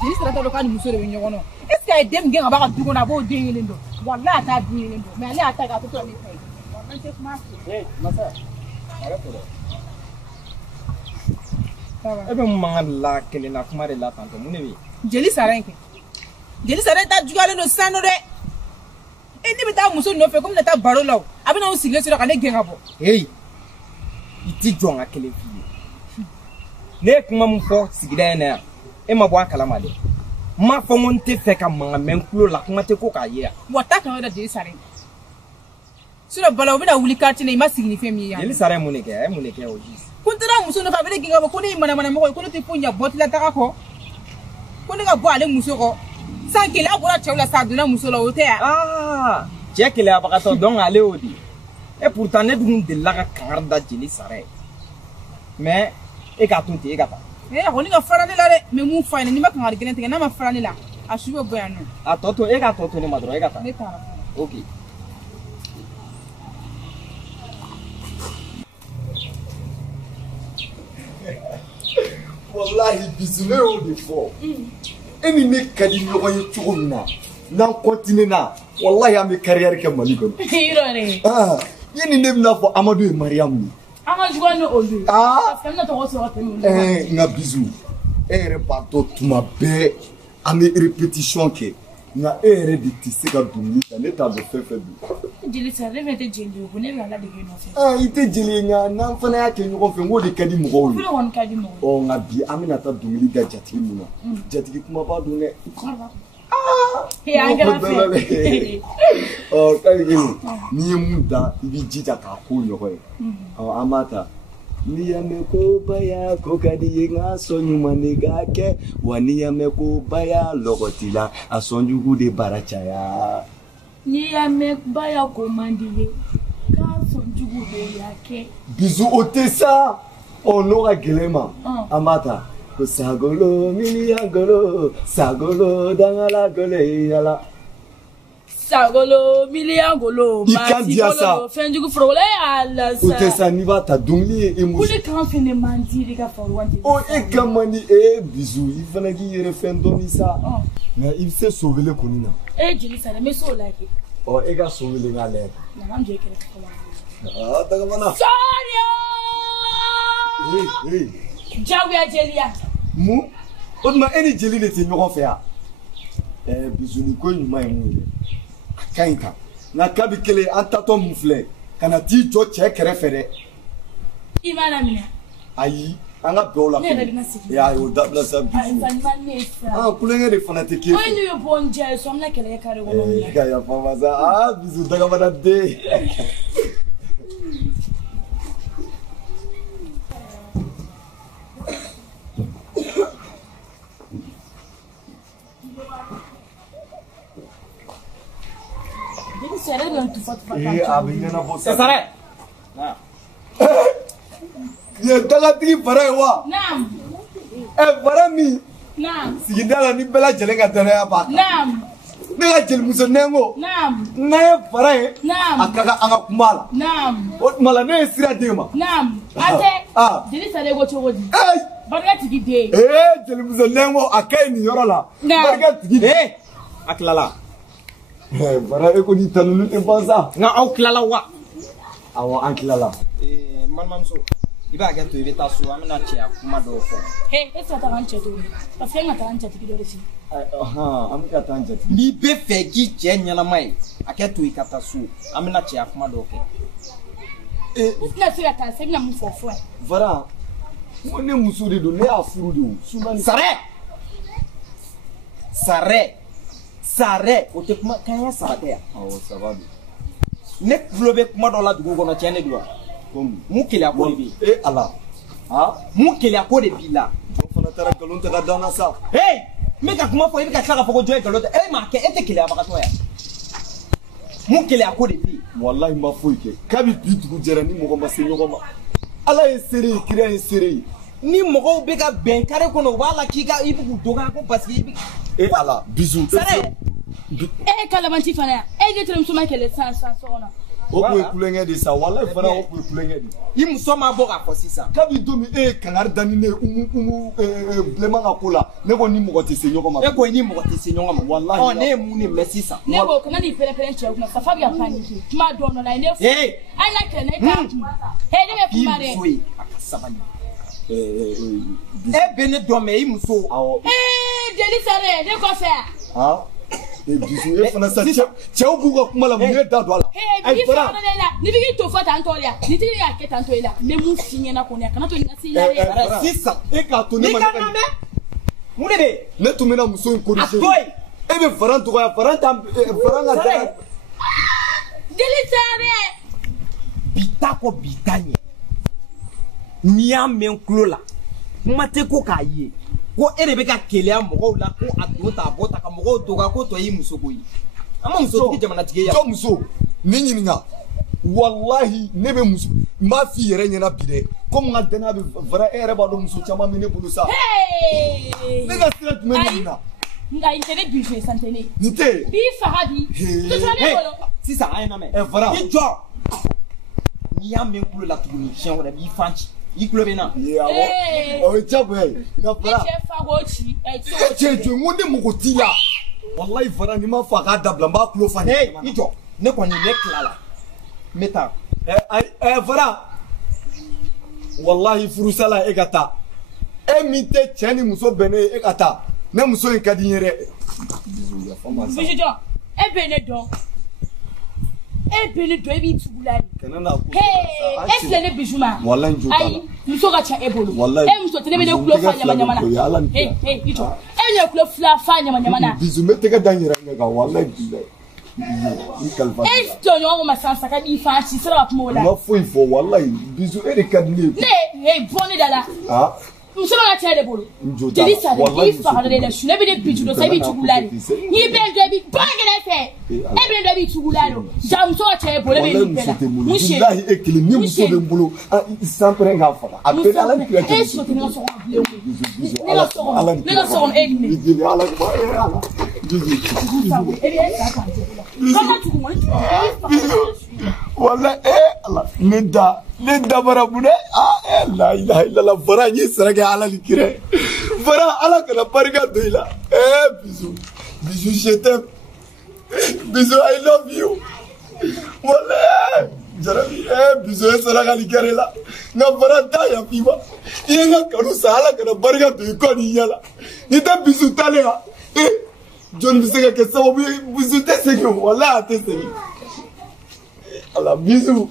jeli sara ta do ka ni muso de ɲɔgɔn na est ce que ay dem gen aba ka dugo na bo den yelen do wallahi ta den yelen do mais ale ata ka to ni fay wallahi te kuma masa ala to ebe mangan la kele na kuma de la tanto mun ne bi jeli sara ta jugale no sano de e ni bita muso no fe comme na ta baro law abina o sigle sura ka ne gen abo hey iti jonga kele fi ne kuma mun fo sigida na e ma bo akala ma de ma fo ngon te fe ka manga men kulo la kuma te ko ka ye wata kan da jeli sara sura balaw bina wuli carte ne ma signifie mi ya jeli sara mun ne ke ay mun ne ke o ji kuntara muso no fa bele gen abo ko ni mana mo ko te punya botla ta ko ne ka bo ale muso ko san kele abura chawla sa duna muso la wote ya je kele abakato don ale odi et pourtant ne dun de la ka karda jeli sare mais e ka tunti e ka ta ko ni ka farani la de me mu fa ni ma kan arigene te na ma farani la a subo boyano a toto e ka toto ni madro e ka ta ne ta okay wallahi bisune o de fo eni ne kadi ɲɔgɔn ye cogo min na n'an continue na wallahi an bɛ carrière kɛ Mali kɔnɔ yani ne bɛna fɔ Amadu ye Mariam ye an ka jugu ni olu parce que n na tɔgɔ sɔrɔ tɛmɛ nka bisu e yɛrɛ b'a dɔn tuma bɛɛ an bɛ répétition kɛ nka e yɛrɛ de tɛ se ka dɔnkili da ne t'a dɔn fɛn fɛn don jeli sara ne tɛ jeli ye ne bɛ ala de kɛ nɔfɛ i tɛ jeli ye nka n'an fana y'a kɛ ɲɔgɔn fɛ n k'o de ka di mɔgɔw ye ne kɔni ka di mɔgɔw nka bi an bɛna taa dɔnkili da jatigi mun na jatigi kumaba don dɛ n'i ye mun da i b'i jija k'a k'o ɲɔgɔn ye an b'a ta n'i y'a mɛn ko baya ko ka di ye nka sɔn ɲuman de ka kɛ wa n'i y'a mɛn ko baya lɔgɔ t'i la a sɔn jugu de baara caya n'i y'a mɛn baya ko man di ye k'a sɔn jugu de y'a kɛ bisu o tɛ sa n'o ka gɛlɛn ma an b'a ta ko sagolo miliyangolo sagolo dangala golo yala sagolo miliyangolo masigolo fɛnjugu forogola ala sa o tɛ sa n'i b'a ta dɔnkili ye e muso ko ne kan fɛnɛ man di ka foro wanti e ka man di bisu i fana k'i yɛrɛ fɛn dɔɔni sa nka i bɛ se so wele kɔni na jeli sara n bɛ so la kɛ e ka so wele k'a lajɛ n'an jɛ kɛrɛfɛ fɔlɔ dagamana sɔɔni jagoya jeliya mun o tuma e ni jeli de tɛ ɲɔgɔn fɛ yan bisu ni ko ɲuman ye mun ye a ka ɲi kan nka kabi kelen an tatɔ mun filɛ ka na t'i jɔ cɛ kɛrɛfɛ dɛ i m'a laminɛ ayi an ka bɛn o la ne yɛrɛ bɛna sigi o dabila sa bisu kulonkɛ de fana tɛ k'e fɛ n'u ye bɔ n jɛ sɔn bɛna kɛlɛ kɛ kare kɔnɔ ka yafa n ma sa bisu dagamana den a bɛ ɲɛnabɔ sa nin ye dagatigi fara ye wa fara min sigida la ni bɛɛ lajɛlen ka danaya b'a kan ne ka jelimuso nɛngo n'a ye fara ye a ka kan an ka kuma la o tuma la ne ye sira d'e ma jeli sara ko cogo di barika tigi den jelimuso nɛngo a ka ɲi nin yɔrɔ la barika tigi den a tilala fara e ko ni tanunu tɛ ban sa nka aw tilala wa awɔ an tilala balimamuso i b'a kɛ to i bɛ taa so an bɛna cɛya kuma dɔw fɔ e tɛ taa an cɛ to parce que n ka taa an jatigi dɔ de fɛ an bɛ ka taa an jatigi n'i bɛ fɛ k'i cɛ ɲɛnama ye a kɛ to i ka taa so an bɛna cɛya kuma dɔw kɛ i tɛna se ka taa se bɛna mun fɔ fɔ yan fara n ko ne muso de don ne y'a furu de o sunani sarɛ o tɛ kuma kan ya saba tɛ yan awɔ saba don ne tulo bɛ kuma dɔ la dugu kɔnɔ tiɲɛ de don wa mun keleya ko de b'i ala mun keleya ko de b'i la jɔn fana taara nkalon ta ka danna sa n bɛ ka kuma fɔ i bɛ ka tila ka fɔ ko jɔn ye nkalon ta e m'a kɛ e tɛ keleyabagatɔ yan mun keleya ko de b'i ye walahi ma foyi kɛ kabi bi dugu jɛra ni mɔgɔ ma se ɲɔgɔn ma ala ye seere ye kira ye seere ye ni mɔgɔw bɛ ka bɛn kare kɔnɔ u b'a la k'i ka i bɛ k'u dɔgɔya ko parce que i bɛ ala bisu kalamanti fana yan e de tɛrɛmuso ma kɛlɛ san so kɔnɔ O ko kulenga de sa wala fara o ko kulenga de. I muso ma bɔ ka fɔ sisan. Kabi domi kangari dani ne bileman ka ko la ne ko ni mɔgɔ tɛ se ɲɔgɔn ma. E ko ni mɔgɔ tɛ se ɲɔgɔn ma. Wallahi. Ɔ ne ye mun de mɛn sisan. Ne ko kana ni pɛrɛn cɛ kunna Safa bɛ ka panique. Tuma dɔn dɔ la ne fɔ. An na kɛlɛ ne ka kuma. Ne bɛ kuma dɛ. Muso ye a ka sabali. E bɛ ne dɔn mɛ i muso. Awɔ. Jeli sare ne kɔfɛ. Bisu e fana sa cɛw b'u ka kuma la mun ye da don a la. Bi fara ne la ni b'i to fɔ tan tɔ ya ni tigi y'a kɛ tan tɔ i la ne mun fi ɲɛna kɔni kana to nin ka se la dɛ. Sisan e k'a to ne ma. N'i ka na mɛn mun de bɛ. Ne tun bɛna muso in corriger. A to yen. E bɛ Varan dɔgɔya Varan ka da. Jeli sare. Bi ta kɔ bi ta ɲɛ. N'i y'a mɛn tulo la kuma tɛ ko k'a ye. Ko e de bɛ ka keleya mɔgɔw la ko a don ta a bɔ ta ka mɔgɔw doga ko tɔ y'i muso ko ye. An ma muso tigi jamanatigi ye. Jɔ muso ni ɲininka walahi ne bɛ muso n b'a f'i yɛrɛ ɲɛna bi dɛ komi n ka danaya bɛ Varan e yɛrɛ b'a dɔn muso caman bɛ ne bolo sa. Ne ka sira jumɛn de nin na. Nka i tɛ ne bisu ye san tɛ ne. Nin tɛ. B'i faga bi. Sisan an ye lamɛn. Varan i jɔ. N'i y'a mɛn tulo la tuguni siɲɛ wɛrɛ b'i fan ci. I kulo bɛ na. Awɔ o ye jagoya ye nka Varan. E cɛ fa k'o ci. E cɛ jɔ n ko ne mago t'i la. Walahi Varan n'i ma fɔ a k'a dabila n b'a kulo fa ɲɛ. I jɔ ne kɔni ne tila la n bɛ taa. Varan walahi furusala e ka taa e min tɛ cɛ ni muso bɛnnen ye e ka taa ne muso in ka di n ye dɛ. Bisu jɔ e bɛ ne dɔn. E bɛ ne dɔn e b'i tugu la de. E filɛ ne bisu ma. Walahi n jo t'a la. Ayi muso ka ca e bolo. Walahi e muso tɛ ne bɛ ne kulo fa ɲama-ɲama na. I jɔ e ne kulo fila fa ɲama-ɲama na. Bisu n bɛ tɛgɛ da n yɛrɛ ɲɛ kan walahi bilahi. E tɔɲɔgɔn ma san sa ka b'i fan ci sera ka kuma o la. N ma foyi fɔ walahi Bisu e de ka di ne ye. Ne bɔ ne da la. Muso ma ka cɛ de bolo. Jeli sare i faga de la su ne bɛ ne bisu dɔ sa i b'i tugu la de. N'i bɛ n dɔn i bɛ bɔ kɛnɛ fɛ. E bɛ ne dɔn i b'i tugu la de. Ja muso ka cɛ e bolo e bɛ nin bɛɛ la. Mun se. Bilahi e kelen ni muso bɛ n bolo san pɛrɛn k'a faga. A bɛɛ ala ni kira cɛ. E so tɛ ne ka so kɔnɔ bilen koyi. Ne ka so kɔnɔ e ni ne. Jeli ala kuma e ala. Wala ala ne dabara mun dɛ la ilaha illallah Varan n ye sara kɛ ala ni kira Varan ala kana barika don i la Bisu je t'aime Bisu I love you wala jarabi Bisu ye sara ka ni kɛra la nka Varan t'a yafi ma i ye n ka kanu sa ala kana barika don i kɔ ni ɲɛ ni tɛ Bisu talen wa jɔn bɛ se ka kɛ sababu ye Bisu tɛ segin wala a tɛ segin ala Bisu